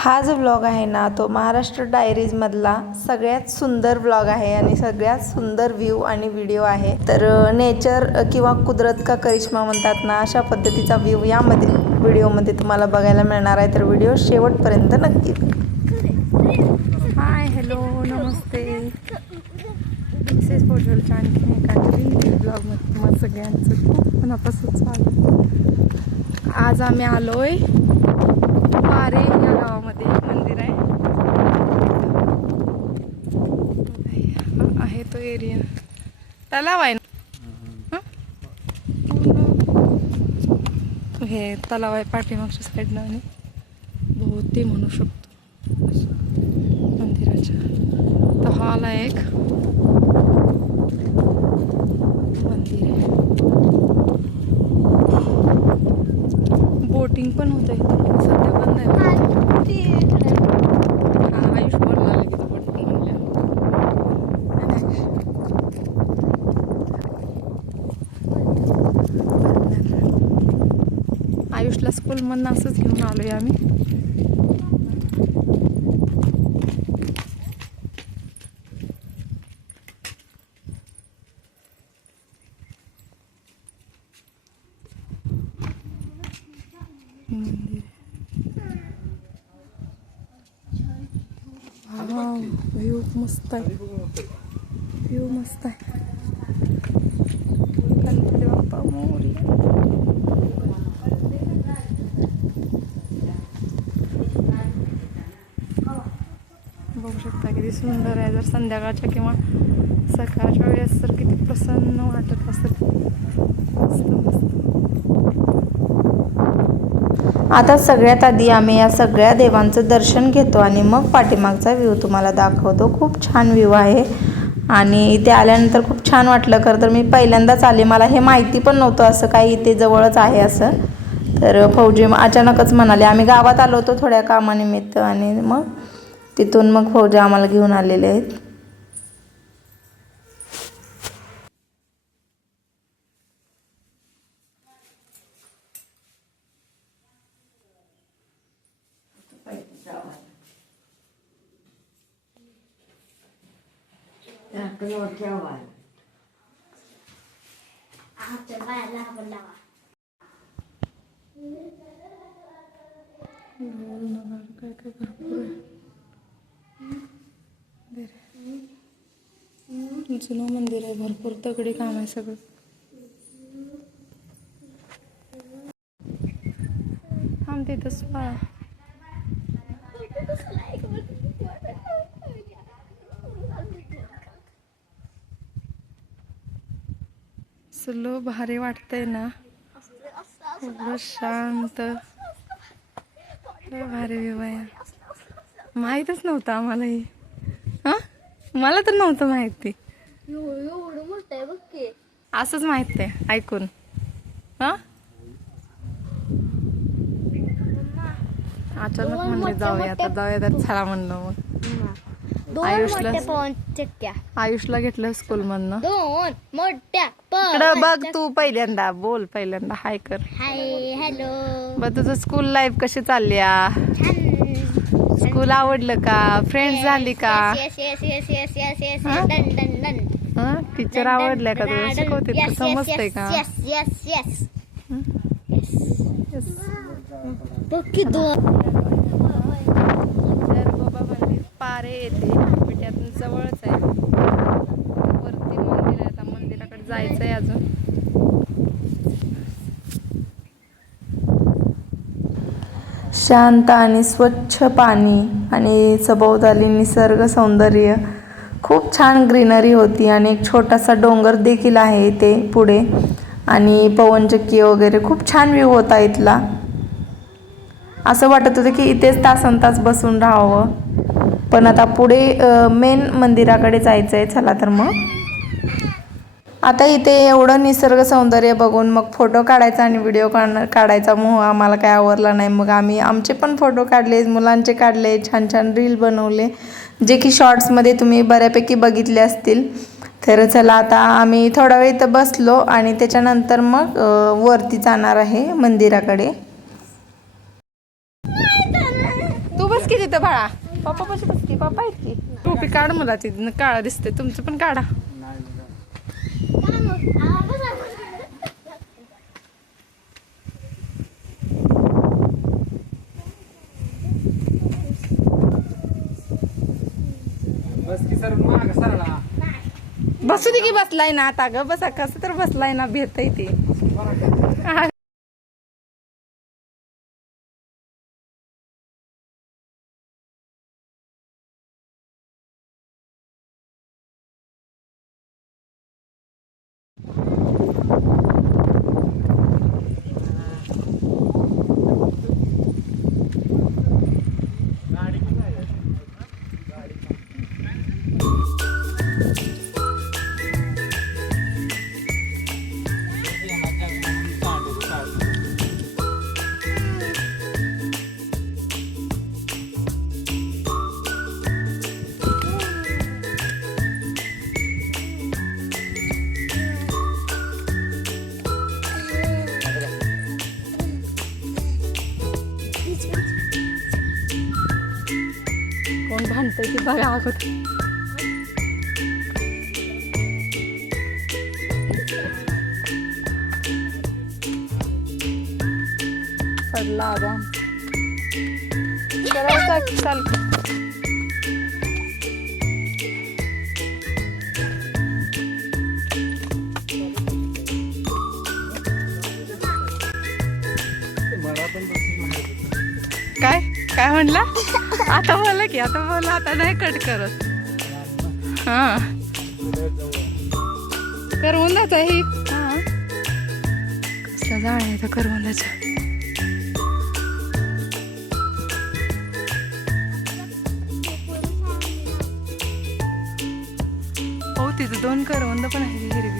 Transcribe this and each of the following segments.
हा जो व्लॉग आहे ना तो महाराष्ट्र डायरीजमधला सगळ्यात सुंदर व्लॉग आहे आणि सगळ्यात सुंदर व्ह्यू आणि व्हिडिओ आहे। तर नेचर किंवा कुदरत का करिश्मा म्हणतात ना, अशा पद्धतीचा व्ह्यू यामध्ये व्हिडिओमध्ये तुम्हाला बघायला मिळणार आहे। तर व्हिडिओ शेवटपर्यंत नक्की। Hi hello Namaste, this is पोर्टलच्या आणखी एका नवीन ब्लॉगमध्ये तुम्हाला सगळ्यांचं खूप मनापासून स्वागत। आज आम्ही आलोय पारे या गावामध्ये एक मंदिर आहे तो एरिया तलाव आहे ना, हे तलाव आहे पाठीमागच्या साईडनं आणि भोवती म्हणू शकतो मंदिराच्या। तर हॉल आहे एक मंदिर आहे, बोटिंग पण होतं इथं, सध्या बंद आहे। आयुष बोलला लगे तो बोटिंग म्हणल्या आयुषला स्कूलमधनं असंच घेऊन आलोय आम्ही। व्ह्यू मस्त आहे, व्ह्यू मस्त आहे। गणपती बाप्पा मोरया। बघू शकता किती सुंदर आहे, जर संध्याकाळच्या किंवा सकाळच्या वेळेस तर किती प्रसन्न वाटत असेल। मस्त मस्त। आता सगळ्यात आधी आम्ही या सगळ्या देवांचं दर्शन घेतो आणि मग पाठीमागचा व्ह्यू तुम्हाला दाखवतो। खूप छान व्ह्यू आहे आणि इथे आल्यानंतर खूप छान वाटलं। खरं तर मी पहिल्यांदाच आले, मला हे माहिती पण नव्हतं असं काही इथे जवळच आहे असं। तर फौजी अचानकच म्हणाले, आम्ही गावात आलो होतो थोड्या कामानिमित्त आणि मग तिथून मग फौजी आम्हाला घेऊन आलेले आहेत। काय काय भरपूर आहे, जुनं मंदिर आहे, भरपूर दगडी काम आहे सगळं। थांब तिथंच पहा। सलो भारी वाटतंय ना, एवढं शांत, भारी व्ह्यू आहे। माहीतच नव्हतं आम्हाला हे, हा मला तर नव्हतं माहिती, एवढं मोठं आहे बघ की, असंच माहित आहे ऐकून। हा अचानक म्हणले जाऊया, आता जाऊया, तर चला म्हणलं मग। आयुषला घेतलं स्कूल मधनं। दोन मोठ्या इकडं बघ, तू पहिल्यांदा बोल, पहिल्यांदा हाय कर। Hi hello. बघ तुझं स्कूल लाईफ कशी चालली? स्कूल आवडलं का? फ्रेंड्स झाली का? टीचर आवडल्या का? तुला शिकवते का? समजतंय का? बाबा मंदिर पारे येथे पिट्यातून जवळच आहे, वरती मंदिर आहे। आता मंदिराकडे जायचंय अजून। शांत आणि स्वच्छ पाणी आणि सभोवताली निसर्ग सौंदर्य, खूप छान ग्रीनरी होती आणि एक छोटासा डोंगर देखील आहे इथे पुढे आणि पवनचक्की वगैरे, खूप छान व्ह्यू होता इथला। असं वाटत होतं की इथेच तासनतास बसून राहावं, पण आता पुढे मेन मंदिराकडे जायचं आहे। चला तर मग आता इथे एवढं निसर्ग सौंदर्य बघून मग फोटो काढायचा आणि व्हिडिओ काढायचा मोह आम्हाला काय आवरला नाही। मग आम्ही आमचे पण फोटो काढले, मुलांचे काढले, छान छान रील बनवले, जे की शॉर्ट्समध्ये तुम्ही बऱ्यापैकी बघितले असतील। तर चला आता आम्ही थोडा वेळ इथं बसलो आणि त्याच्यानंतर मग वरती जाणार आहे मंदिराकडे। तू बस की तिथं बाळा पप्पा पाशी बस की पप्पा आहेत की टोपी काढ मला तिथं काळा दिसते तुमचं पण काढा बसू दे की बसलाय ना आता ग बसा कसं तर बसलाय ना भेटतय ते कोण भांडतय ते बघा अगोदर पडला आगा चाल काय काय म्हणला आता बोला की आता बोला आता नाही कट करत हा करवंदाचा ही हा कसला झाड आहे करवंदाचा हो तिथं 2 करवंद पण आहे हिरवी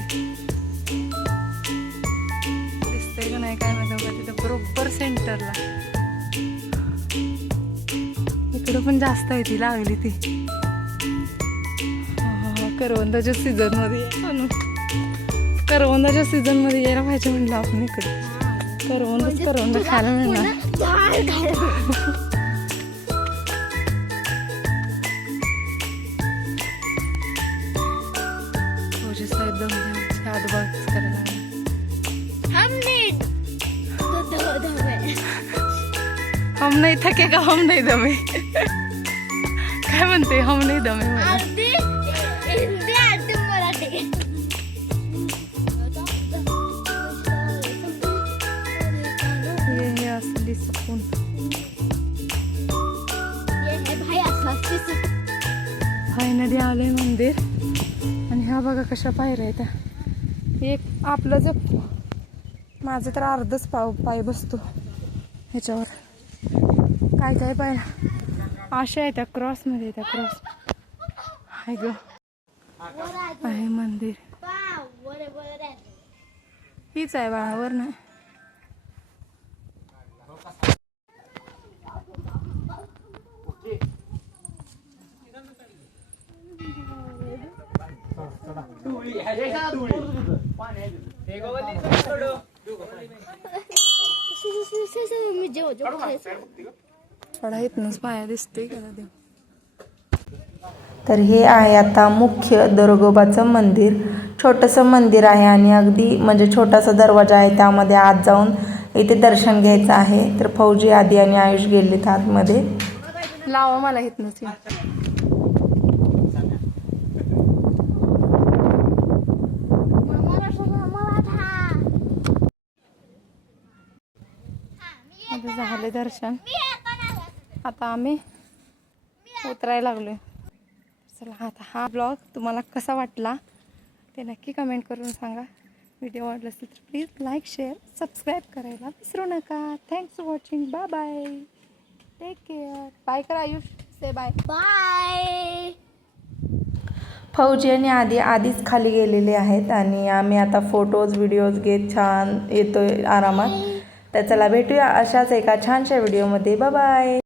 दिसतंय का नाही काय माहिती बघा तिथं बरोबर सेंटरला इकडं पण जास्त आहे ती लागली ती करवंदाच्या सीझन मध्ये करवंदाच्या सीझन मध्ये यायला पाहिजे म्हणलं आपण इकडे करवंद खायला मिळणार हम नहीं थकेगा हम नहीं दमे काय म्हणते हम नहीं दमे ये असली सुकून फायनली आलंय मंदिर आणि ह्या बघा कशा पायऱ्या आहेत त्या एक आपलं जर माझं तर अर्धच पाय बसतो ह्याच्यावर काय काय पाय अशा आहे त्या क्रॉसमध्ये त्या क्रॉस आहे ग आहे मंदिर हीच आहे बाळावर नाही थोडा इथनच पाया दिसतोय का देव तर हे आहे आता मुख्य दरोगोबाचं मंदिर छोटंसं मंदिर आहे आणि अगदी म्हणजे छोटासा दरवाजा आहे त्यामध्ये आत जाऊन इथे दर्शन घ्यायचं आहे तर फौजी आदी आणि आयुष गेलेत आतमध्ये लावा मला इथनच झाले दर्शन आता आम्ही उतरायला लागलोय चला आता हा ब्लॉग तुम्हाला कसा वाटला ते नक्की कमेंट करून सांगा व्हिडिओ आवडला असेल तर प्लीज लाईक शेअर सबस्क्राईब करायला विसरू नका thanks for watching bye bye take care bye कर आयुष से बाय बाय फौजी आणि आधीच खाली गेलेले आहेत आणि आम्ही आता फोटोज व्हिडिओज घेत छान येतोय आरामात तर चला भेटूया अशाच एका छानशा व्हिडिओमध्ये बाय बाय